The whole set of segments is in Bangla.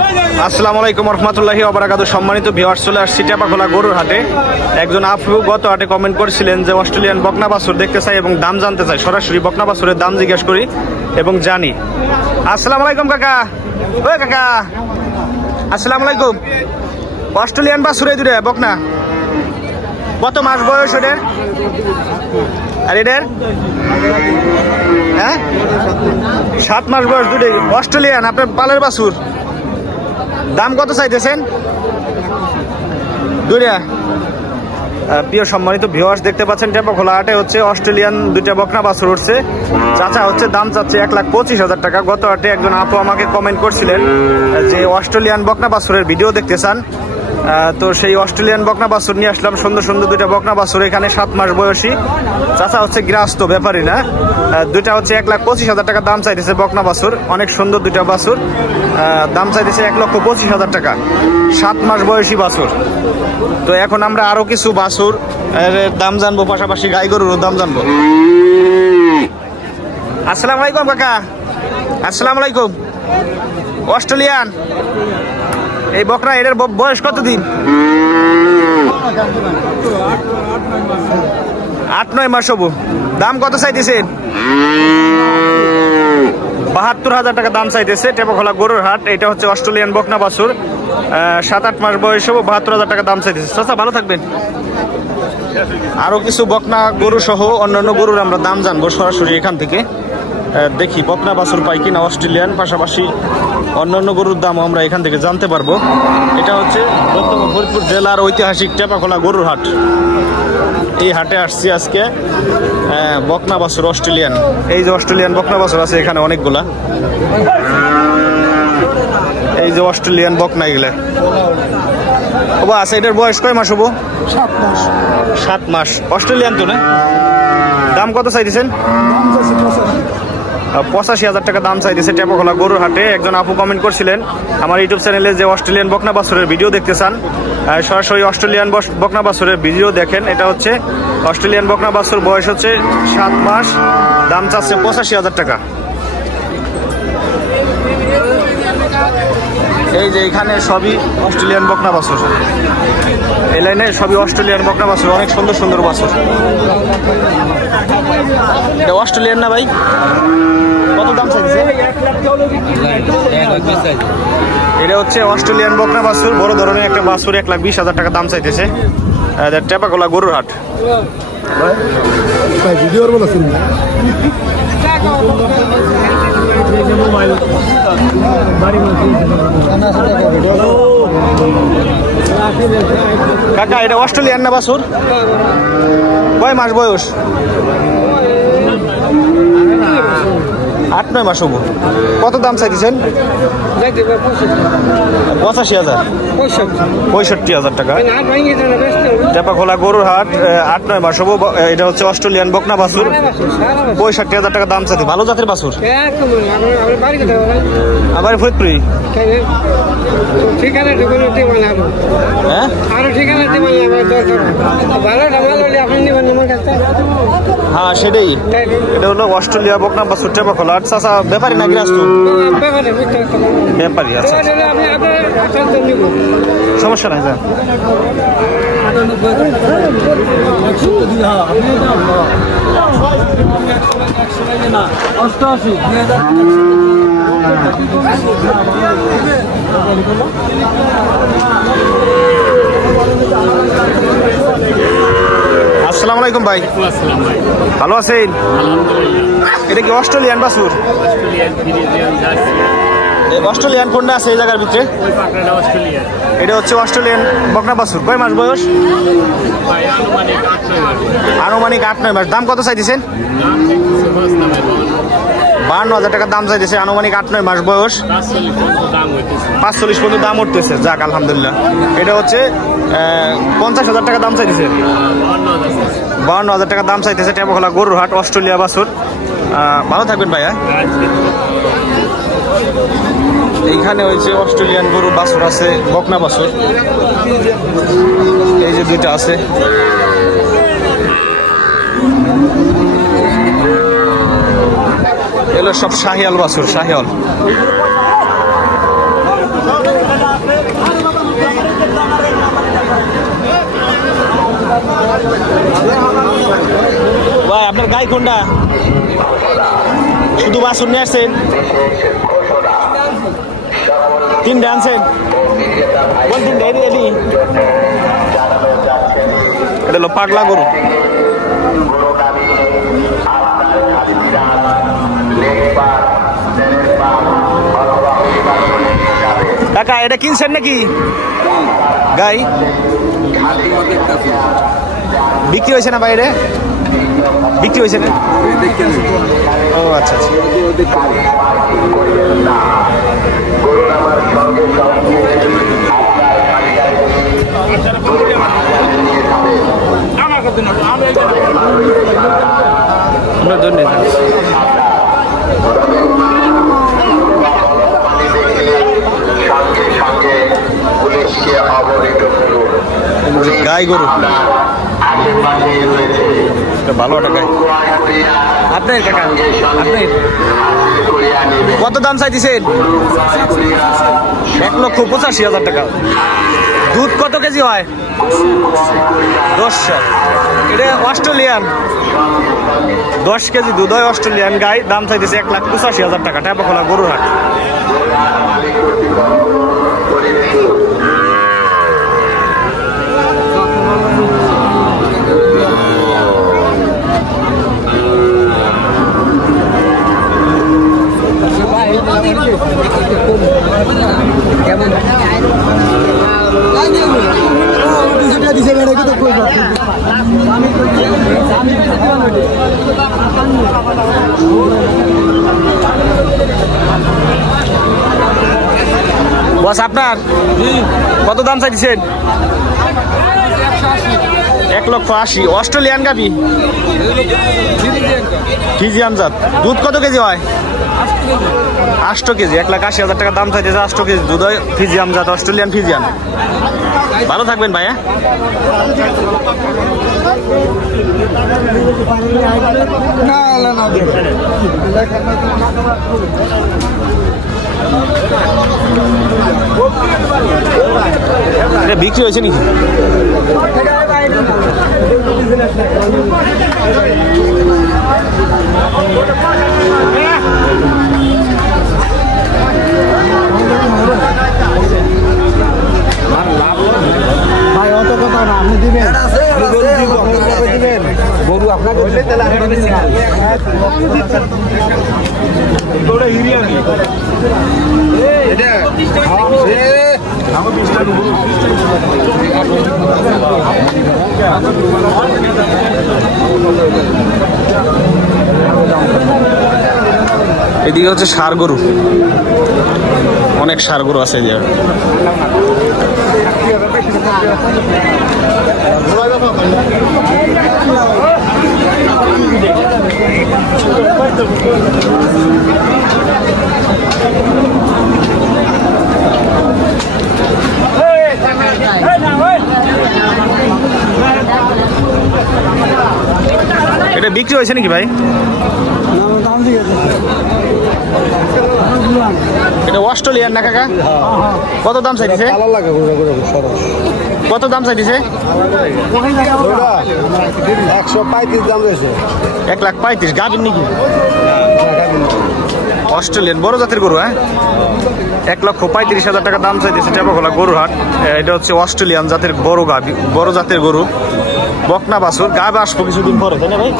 আসসালামু আলাইকুম রহমতুল্লাহি ওয়া বারাকাতুহু। সম্মানিত ভিউয়ার্স, চলে আসছি টেপাখোলা গরুর হাটে। একজন আপু গত হাটে কমেন্ট করেছিলেন যে অস্ট্রেলিয়ান বকনা বাছুর দেখতে চাই এবং দাম জানতে চাই। সরাসরি বকনা বাছুরের দাম জিজ্ঞেস করি এবং জানি। আসসালামু আলাইকুম কাকা। ওই কাকা, আসসালামু আলাইকুম। অস্ট্রেলিয়ান বাছুর এই দুটো বকনা, কত মাস বয়স এদের? আর এদের? হ্যাঁ, 7 মাস বয়স দুটোই অস্ট্রেলিয়ান। আপনার পালের বাছুর, দাম কত চাইতেছেন দুইটা? প্রিয় সম্মানিত ভিউয়ার্স, দেখতে পাচ্ছেন টেপাখোলা হাটে হচ্ছে অস্ট্রেলিয়ান দুইটা বকনা বাছুর উঠছে। চাচা হচ্ছে দাম চাচ্ছে 1,25,000 টাকা। গত হাটে একজন আপু আমাকে কমেন্ট করছিলেন যে অস্ট্রেলিয়ান বকনা বাছুরের ভিডিও দেখতে চান, তো সেই অস্ট্রেলিয়ান বকনা বাছুর নিয়ে আসলাম। সুন্দর সুন্দর দুইটা বকনা বাছুর, এখানে 7 মাস বয়সী। চাচা হচ্ছে গৃহস্থ ব্যাপারী না। দুইটা হচ্ছে 1,25,000 টাকা দাম চাইতেছে বকনা বাছুর। অনেক সুন্দর দুইটা বাছুর, দাম চাইতেছে 1,25,000 টাকা। 7 মাস বয়সী বাছুর। তো এখন আমরা আরো কিছু বাছুর দাম জানবো, পাশাপাশি গাই গরুর দাম জানবো। আসসালামু আলাইকুম কাকা। আসসালামু আলাইকুম। অস্ট্রেলিয়ান এই বকরা, এর বয়স কতদিন? 8-9 মাস হবো। দাম কত চাইতেছেন? 72,000 টাকা দাম চাইতেছে টেপাখোলা গরুর হাট। এটা হচ্ছে অস্ট্রেলিয়ান বকনা বাছুর, 7-8 মাস বয়স হবো। 72,000 টাকা দাম চাইতেছে। চাচা ভালো থাকবেন। আরো কিছু বকনা গরু সহ অন্যান্য গরুর আমরা দাম জানবো সরাসরি এখান থেকে। দেখি বকনা বাছুর পাই কিনা অস্ট্রেলিয়ান, পাশাপাশি অন্যান্য গরুর দামও আমরা এখান থেকে জানতে পারবো। এটা হচ্ছে ফরিদপুর জেলার ঐতিহাসিক টেপাখোলা গরুর হাট। এই হাটে আসছি আজকে বকনা বাছুর অস্ট্রেলিয়ান। এই যে অস্ট্রেলিয়ান বকনা বাছুর আছে এখানে অনেকগুলা। এই যে অস্ট্রেলিয়ান বকনা, এগুলা ওবা আছে। এটার বয়স কয় মাস হবো? 7 মাস। অস্ট্রেলিয়ান তো না? দাম কত চাইতেছেন? 85,000 টাকা দাম চাইতেছে টেপাখোলা গরুর হাটে। একজন আপু কমেন্ট করছিলেন আমার ইউটিউব চ্যানেলে যে অস্ট্রেলিয়ান বকনা বাছুরের ভিডিও দেখতে চান, সরাসরি অস্ট্রেলিয়ান বকনা বাছুরের ভিডিও দেখেন। এটা হচ্ছে অস্ট্রেলিয়ান বকনা বাছুর, বয়স হচ্ছে 7 মাস, দাম চাচ্ছে 85,000 টাকা। এই যে এখানে সবই অস্ট্রেলিয়ান বকনা বাছুর, এই লাইনে সবই অস্ট্রেলিয়ান বকনা বাছুর। অনেক সুন্দর সুন্দর বাছুর। এটা অস্ট্রেলিয়ান না ভাই? কত দাম চাইছে? এটা হচ্ছে অস্ট্রেলিয়ান বকনা বাছুর, বড় ধরনের একটা বাছুর। 1,20,000 টাকা দাম চাইতেছে টেপাখোলা গরুর হাট। কাকা এটা অস্ট্রেলিয়ান না বাছুর? কয় মাস বয়স? 8-9 মাস হবো। কত দাম চাইতেছেন? 85,000 65,000 টাকা টেপাখোলা গরুর হাট। 8-9 মাস হবো। এটা হচ্ছে অস্ট্রেলিয়ান বকনা বাছুর, 65,000 টাকা দাম চাইতে। ভালো জাতের বাছুর। আবার ফরিদপুরি। হ্যাঁ সেটাই। এটা হলো অস্ট্রেলিয়া বকনা বাছুর টেপাখোলা। চাচা ব্যাপারী না গৃহস্থ? ব্যাপারী। আচ্ছা, সমস্যা নাই। আসসালামু আলাইকুম ভাই। ভালো আছেন? এটা কি অস্ট্রেলিয়ান বাছুর? অস্ট্রেলিয়ান কোনটা আছে এই জায়গার ভিতরে? এটা হচ্ছে অস্ট্রেলিয়ান বকনা বাছুর। কয় মাস বয়স? আনুমানিক 8-9 মাস। দাম কত চাইতেছেন? 52,000 টাকা দাম চাইতেছে। আনুমানিক 8-9 মাস বয়স। 45 পর্যন্ত দাম উঠতেছে। যাক আলহামদুলিল্লাহ। এটা হচ্ছে 50,000 টাকা দাম চাইতেছে। 52,000 টাকা দাম চাইতেছে টেপাখোলা গরুর হাট, অস্ট্রেলিয়া বাছুর। ভালো থাকবেন ভাইয়া। এইখানে হয়েছে অস্ট্রেলিয়ান গরু বাছুর আছে, বকনা বাছুর। এই যে দুইটা আছে। এগুলো সব শাহিয়াল বাছুর, শাহিয়াল। গাই কোনটা? শুধু বাছুর নিয়ে আসছেন? 3টে আনছেন? কোন 3টে? এদি এটা হলো পাগলা গরু। কাকা এটা কিনছেন নাকি গাই? বিক্রি হয়েছে না বাইরে? বিক্রি হয়েছে না? ও আচ্ছা আচ্ছা। গাই গরু ভালো একটা গাই। আপনার কাকা আপনার কত দাম চাইতেছেন? 1,85,000 টাকা। দুধ কত কেজি হয়? 10। এটা অস্ট্রেলিয়ান 10 কেজি দুধ হয়। অস্ট্রেলিয়ান গাই, দাম চাইতেছে 1,85,000 টাকা। টেপাখোলা গরুর হাট। বস আপনার কত দাম চাইছেন? 1,80,000। অস্ট্রেলিয়ান গাবি ফিজিয়ান জাত। দুধ কত কেজি হয়? 8 কেজি। 1,80,000 টাকা দাম চাইতেছে। 8 কেজি দুধ হয়। ফিজিয়ান জাত, অস্ট্রেলিয়ান ফিজিয়ান। ভালো থাকবেন ভাইয়া। বিক্রি হয়েছে নাকি? ভাই অত কথা না, আপনি দিবেন গরু আপনাকে এদিকে হচ্ছে ষাঁড় গরু, অনেক ষাঁড় গরু আছে। এটা বিক্রি হয়েছে নাকি ভাই? এটা অস্ট্রেলিয়ান না কাকা? কত দাম চাইছে? কত দাম চাইছে? 135 দাম রয়েছে। 1,35,000। গাভীর নাকি? অস্ট্রেলিয়ান বড় জাতের গরু। হ্যাঁ, 1,35,000 টাকা দাম চাইতেছে টেপাখোলা গরুর হাট। এটা হচ্ছে অস্ট্রেলিয়ান জাতের বড় গাভী, বড় জাতের গরু। বকনা বাছুর। গাভ আসবো কিছুদিন পরে, তাই না ভাই?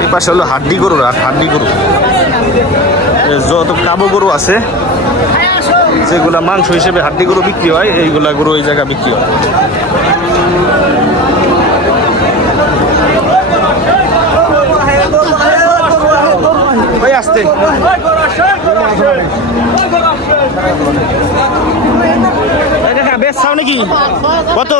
এই পাশে হলো হাড্ডি গরুর হাট। হাড্ডি গরু যত কাবু গরু আছে, যেগুলা মাংস হিসেবে হাড্ডি গরু বিক্রি হয়, এইগুলা গরু এই জায়গা বিক্রি হয়। ভাই আসতে বেশ চাও নাকি? কত?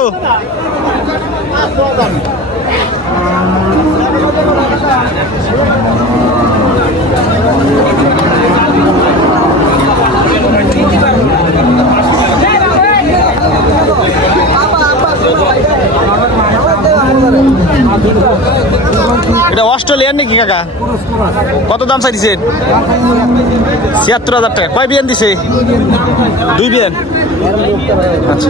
এটা অস্ট্রেলিয়ান নাকি কাকা? কত দাম চাইছেন? ৭৬,০০০ টাকা। কয় বিয়ান দিছে? 2 বিয়ান। আচ্ছা।